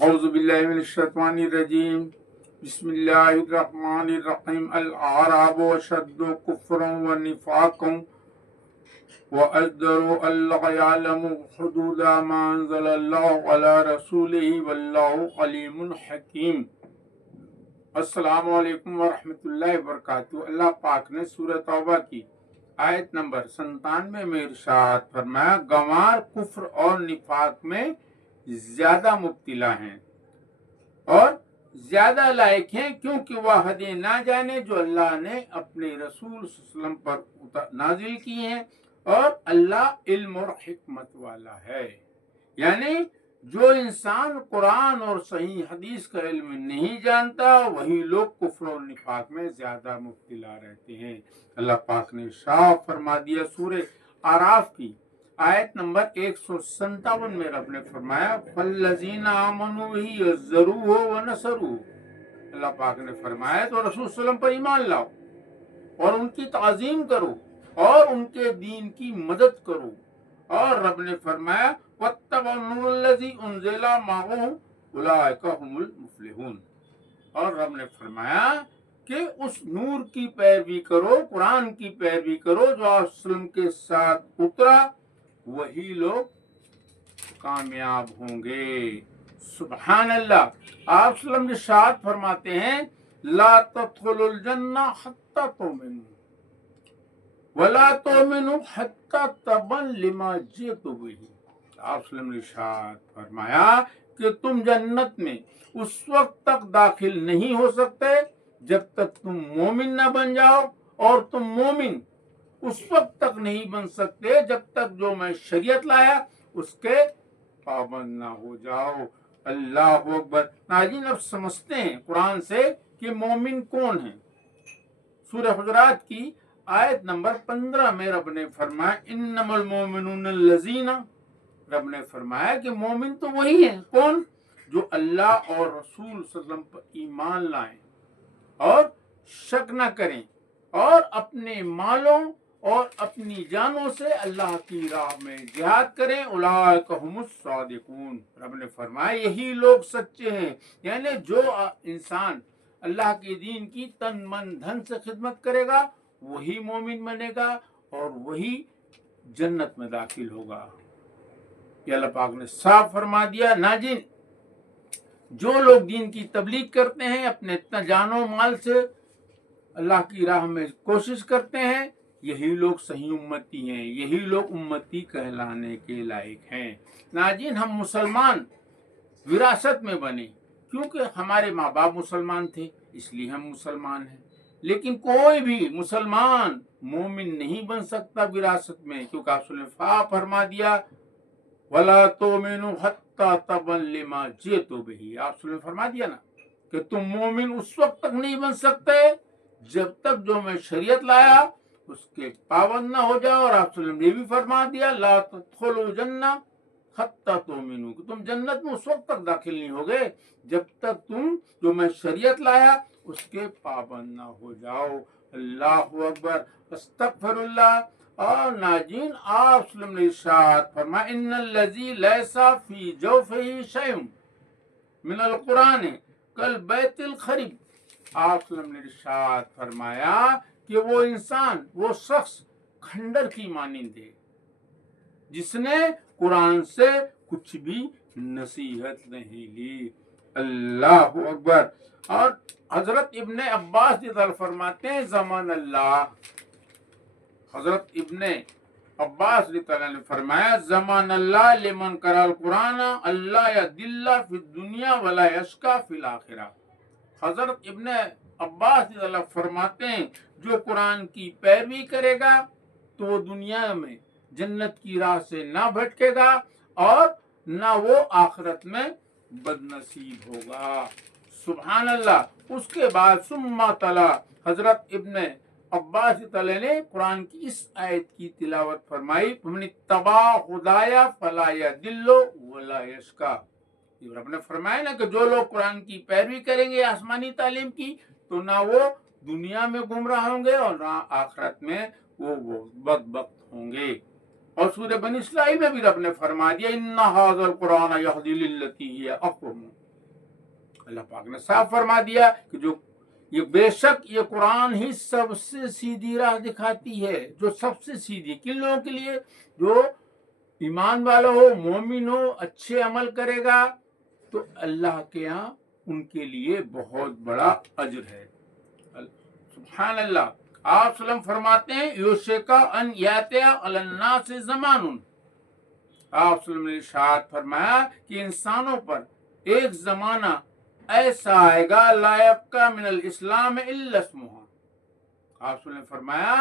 اعوذ باللہ من الشیطان الرجیم بسم اللہ الرحمن الرحیم الاعراب اشد کفرا ونفاقا واجدر اللہ یعلم حدود ما انزل اللہ علی رسولہ واللہ علیم حکیم۔ السلام علیکم ورحمۃ اللہ وبرکاتہ۔ اللہ پاک نے سورہ توبہ کی آیت نمبر 97 میں ارشاد فرمایا، گنوار کفر اور نفاق میں زیادہ مبتلا ہیں اور زیادہ لائق ہیں، کیونکہ وہ حدیں نہ جانے جو اللہ نے اپنے رسول صلی اللہ علیہ وسلم پر نازل کی ہیں، اور اللہ علم اور حکمت والا ہے۔ یعنی جو انسان قرآن اور صحیح حدیث کا علم نہیں جانتا وہی لوگ کفر اور نفاق میں زیادہ مبتلا رہتے ہیں۔ اللہ پاک نے صاف فرما دیا سورہ اعراف کی آیت نمبر 157 میں رب نے فرمایا، فَالَّذِينَ آمَنُوا بِهِ يَزَّرُوهُ وَنَصَرُوهُ۔ اللہ پاک نے فرمایا تو رسول صلی اللہ علیہ وسلم پر ایمان لاؤ اور ان کی تعظیم کرو اور ان کے دین کی مدد کرو، اور رب نے فرمایا وَاتَّبَعُوا النُّورَ الَّذِي أُنزِلَ مَعَهُ أُولَٰئِكَ هُمُ الْمُفْلِحُونَ۔ اور رب نے فرمایا کہ اس نور کی پیروی کرو، قرآن کی پیروی کرو جو آپ صلی اللہ علیہ وسلم کے ساتھ اترا، وہی لوگ کامیاب ہوں گے۔ سبحان اللہ۔ آپ صلی اللہ علیہ وسلم ارشاد فرماتے ہیں، لا تدخلوا الجنہ حتی تؤمنوا ولا تؤمنوا حتی تبن لما جئت بہ۔ آپ صلی اللہ علیہ وسلم نے ارشاد فرمایا کہ تم جنت میں اس وقت تک داخل نہیں ہو سکتے جب تک تم مومن نہ بن جاؤ، اور تم مومن اس وقت تک نہیں بن سکتے جب تک جو میں شریعت لایا اس کے پابند نہ ہو جاؤ۔ اللہ اکبر۔ ناظرین، اب سمجھتے ہیں قرآن سے کہ مومن کون ہیں۔ سورہ حجرات کی آیت نمبر 15 میں رب نے فرمایا، انما المؤمنون الذین، رب نے فرمایا کہ مومن تو وہی ہیں، کون؟ جو اللہ اور رسول صلی اللہ علیہ وسلم پر ایمان لائیں اور شک نہ کریں اور اپنے مالوں اور اپنی جانوں سے اللہ کی راہ میں جہاد کریں، اولئک هم الصادقون۔ رب نے فرمایا یہی لوگ سچے ہیں۔ یعنی جو انسان اللہ کے دین کی تن من دھن سے خدمت کرے گا وہی مومن بنے گا اور وہی جنت میں داخل ہوگا۔ یہ اللہ پاک نے صاف فرما دیا۔ ناجین، جو لوگ دین کی تبلیغ کرتے ہیں، اپنے جان و مال سے اللہ کی راہ میں کوشش کرتے ہیں، یہی لوگ صحیح امتی ہیں، یہی لوگ امتی کہلانے کے لائق ہیں۔ ناجین، ہم مسلمان وراثت میں بنے کیونکہ ہمارے ماں باپ مسلمان تھے، اس لیے ہم مسلمان ہیں، لیکن کوئی بھی مسلمان مومن نہیں بن سکتا وراثت میں، کیونکہ آپ نے صاف فرما دیا وَلَا تُؤْمِنُوا حَتَّىٰ تَبَن لِمَا جِئْتُ بِهِ۔ آپ نے فرما دیا نا کہ تم مومن اس وقت تک نہیں بن سکتے جب تک جو میں شریعت لایا اس کے پابند نہ ہو جاؤ، اور آپ نے یہ بھی فرما دیا لا تدخلوا الجنہ حتی تؤمنوا، کہ تم جنت میں اس وقت تک داخل نہیں ہوگے جب تک تم جو میں شریعت لایا اس کے پابند نہ ہو جاؤ۔ اللہ اکبر، استغفر اللہ۔ اور ناجین، آپ صلی اللہ علیہ وسلم نے ارشاد فرمایا، ان الذی لیس فی جوفہ شیء من القرآن کالبیت الخرب۔ آپ صلی اللہ علیہ وسلم نے ارشاد فرمایا کہ وہ انسان، وہ شخص کھنڈر کی مانند ہے جس نے قرآن سے کچھ بھی نصیحت نہیں لی۔ اللہ اکبر۔ اور حضرت ابن عباس فرماتے ہیں زمان اللہ، حضرت ابن عباس نے فرمایا زمان اللہ لمن قرأ القرآن اللہ یضل فی الدنیا ولا یشقی فی الآخرہ۔ حضرت ابن عباس فرماتے ہیں جو قرآن کی پیروی کرے گا تو وہ دنیا میں جنت کی راہ سے نہ بھٹکے گا اور نہ وہ آخرت میں بد نصیب ہوگا۔ سبحان اللہ۔ اس کے بعد ثم تلا، حضرت ابن عباس نے قرآن کی اس آیت کی تلاوت فرمائی، من اتبع ہدایا فلا یضل ولا یشقی۔ رب نے فرمایا نا کہ جو لوگ قرآن کی پیروی کریں گے آسمانی تعلیم کی تو نہ وہ دنیا میں گمراہ ہوں گے اور نہ آخرت میں وہ بدبخت ہوں گے۔ اور سورہ بنی اسرائیل میں بھی رب نے فرما دیا ان ھذا القرآن یہدی للتی ہی اقوم۔ اللہ پاک نے صاف فرما دیا کہ جو یہ بے شک یہ قرآن ہی سب سے سیدھی راہ دکھاتی ہے، جو سب سے سیدھی کن لوگوں کے لیے؟ جو ایمان والا ہو، مومن ہو، اچھے عمل کرے گا تو اللہ کے ہاں ان کے لیے بہت بڑا اجر ہے۔ سبحان اللہ۔ آپ وسلم فرماتے ہیں یوشکا ان یاتیا علی الناس زمان، آپ وسلم نے ارشاد فرمایا کہ انسانوں پر ایک زمانہ ایسا آئے گا لا یبقى من الاسلام الا اسمها، آپ وسلم نے فرمایا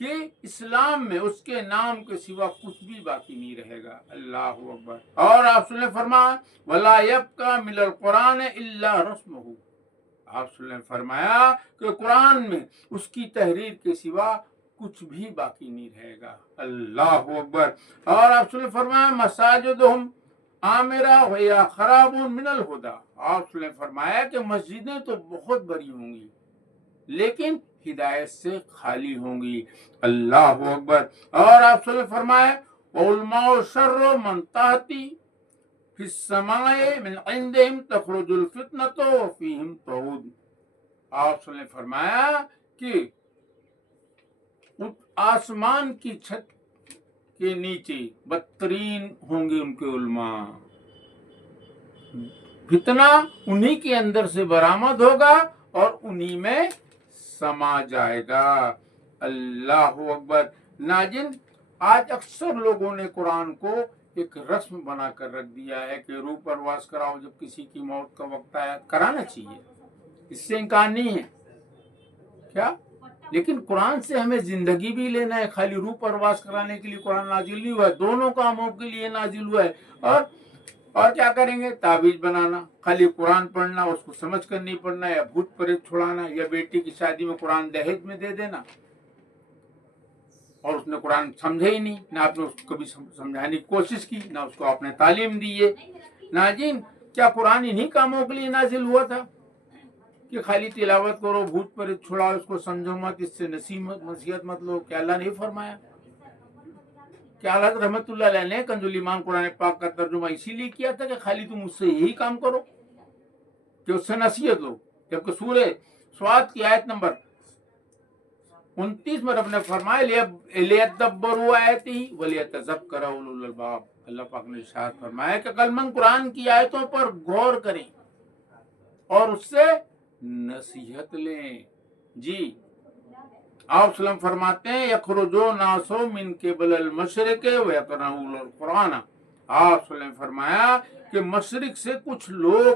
کہ اسلام میں اس کے نام کے سوا کچھ بھی باقی نہیں رہے گا۔ اللہ اکبر۔ اور آپ نے فرمایا ولا يبقى من القرآن الا رسمه، آپ نے فرمایا کہ قرآن میں اس کی تحریر کے سوا کچھ بھی باقی نہیں رہے گا۔ اللہ اکبر۔ اور آپ نے فرمایا مساجدہم عامرہ ویا خراب من الہدی، آپ نے فرمایا کہ مسجدیں تو بہت بڑی ہوں گی لیکن ہدایت سے خالی ہوں گی۔ اللہ اکبر۔ اور آپ نے فرمایا وعلماء شر من تحتی فی السماء من عندهم تخرج الفتنة وفیہم تعود، آپ نے فرمایا کہ آسمان کی چھت کے نیچے بدترین ہوں گے ان کے علماء، فتنہ انہی کے اندر سے برآمد ہوگا اور انہی میں سما جائے گا۔ اللہ اکبر۔ ناظرین، آج اکثر لوگوں نے قرآن کو ایک رسم بنا کر رکھ دیا ہے کہ روح پرواز کراؤ، جب کسی کی موت کا وقت آیا کرانا چاہیے، اس سے انکار نہیں ہے کیا؟ لیکن قرآن سے ہمیں زندگی بھی لینا ہے، خالی روح پرواز کرانے کے لیے قرآن نازل نہیں ہوا ہے، دونوں کاموں کے لیے نازل ہوا ہے۔ اور کیا کریں گے؟ تعویذ بنانا، خالی قرآن پڑھنا، اس کو سمجھ کر نہیں پڑھنا، یا بھوت پریت چھڑانا، یا بیٹی کی شادی میں قرآن دہیج میں دے دینا اور اس نے قرآن سمجھے ہی نہیں، نہ آپ نے اس کو کبھی سمجھانے کی کوشش کی، نہ اس کو آپ نے تعلیم دی ہے۔ ناظرین، کیا قرآن انہی کاموں کے لیے نازل ہوا تھا کہ خالی تلاوت کرو، بھوت پریت چھڑاؤ، اس کو سمجھو مت، اس سے نصیحت مت لو؟ کیا اللہ نہیں فرمایا؟ کیا حضرت رحمت اللہ علیہ نے کنز الایمان قرآن پاک کا ترجمہ اسی لیے کیا تھا کہ خالی تم اس سے یہی کام کرو کہ اس سے نصیحت لو؟ جبکہ سورہ سواد کی آیت نمبر 29 میں رب نے فرمایا لیدبروا آیاتہ ولیتذکر اولو الالباب، اللہ پاک نے ارشاد فرمایا کہ عقل مند قرآن کی آیتوں پر غور کریں اور اس سے نصیحت لیں۔ جی، آپ وسلم فرماتے ہیں یخرجو ناسو من قبل المشرق ویقرؤون القرآن، آپ وسلم فرمایا کہ مشرق سے کچھ لوگ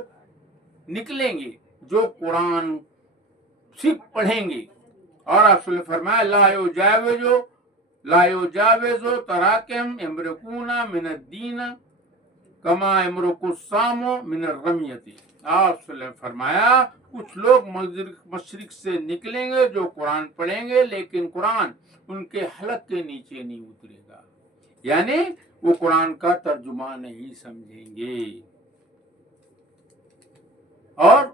نکلیں گے جو قرآن صرف پڑھیں گے، اور آپ وسلم فرمایا لا یجاوزو تراکم یمرقون من الدین کما یمرق السام من الرمیۃ، آپ وسلم فرمایا کچھ لوگ مشرق سے نکلیں گے جو قرآن پڑھیں گے لیکن قرآن ان کے حلق کے نیچے نہیں اترے گا، یعنی وہ قرآن کا ترجمہ نہیں سمجھیں گے۔ اور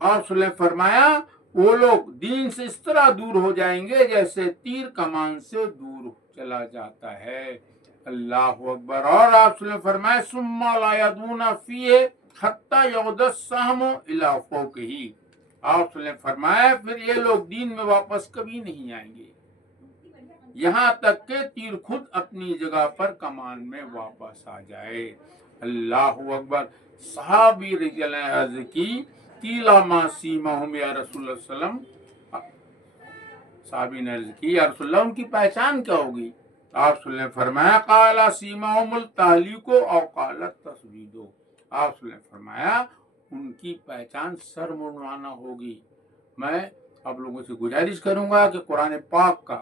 آپ نے فرمایا وہ لوگ دین سے اس طرح دور ہو جائیں گے جیسے تیر کمان سے دور چلا جاتا ہے۔ اللہ اکبر۔ اور آپ نے فرمایا ثم لا یدون فیہ حتی یعود السہم الی فوقہ، آپ نے فرمایا پھر یہ لوگ دین میں واپس کبھی نہیں آئیں گے یہاں تک کہ تیر خود اپنی جگہ پر کمان میں واپس آ جائے۔ اللہ اکبر۔ صحابی رضی اللہ عنہ عرض کی قیل ما سیمہم یا رسول اللہ صلی اللہ علیہ وسلم، صحابی نے عرض کی یا رسول اللہ ان کی پہچان کیا ہوگی؟ آپ نے فرمایا قال سیمہم التحلیق او قال التسوید، آپ نے فرمایا ان کی پہچان سر منڈوانا ہوگی۔ میں آپ لوگوں سے گزارش کروں گا کہ قرآن پاک کا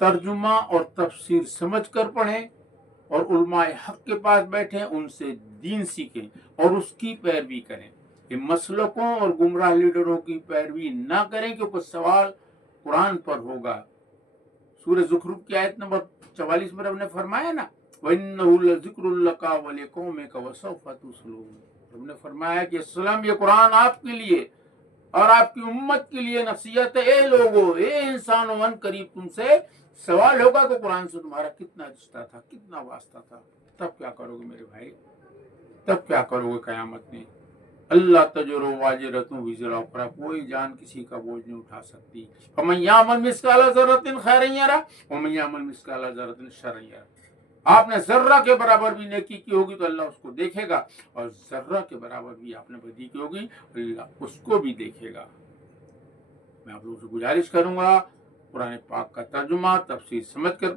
ترجمہ اور تفسیر سمجھ کر پڑھیں اور علماء حق کے پاس بیٹھیں، ان سے دین سیکھیں اور اس کی پیروی کریں۔ یہ مسلکوں اور گمراہ لیڈروں کی پیروی نہ کریں کہ کچھ سوال قرآن پر ہوگا۔ سورہ زخرف کی آیت نمبر 44 میں رب نے فرمایا نا وَإِنَّهُ لَذِكْرٌ لَكَ وَلِقَوْمِكَ وَسَوْفَ تُسْأَلُونَ، رب نے فرمایا کہ سلام یہ قرآن آپ کے لیے اور آپ کی امت کے لیے نصیحت ہے۔ اے لوگو، اے انسانوں، ان قریب تم سے سوال ہوگا کہ قرآن سے تمہارا کتنا رشتہ تھا، کتنا واسطہ تھا، تب کیا کرو گے میرے بھائی، تب کیا کرو گے قیامت میں؟ اللہ تجرو واجرتوں وزرا اخرى، کوئی جان کسی کا بوجھ نہیں اٹھا سکتی. فمن یعمل مثقال ذرۃ خیرا یرہ ومن یعمل مثقال ذرۃ شرا یرہ. آپ نے ذرہ کے برابر بھی نیکی کی ہوگی تو اللہ اس کو دیکھے گا، اور ذرہ کے برابر بھی آپ نے بدی کی ہوگی اللہ اس کو بھی دیکھے گا. میں آپ لوگوں سے گزارش کروں گا قرآن پاک کا ترجمہ تفسیر سمجھ کر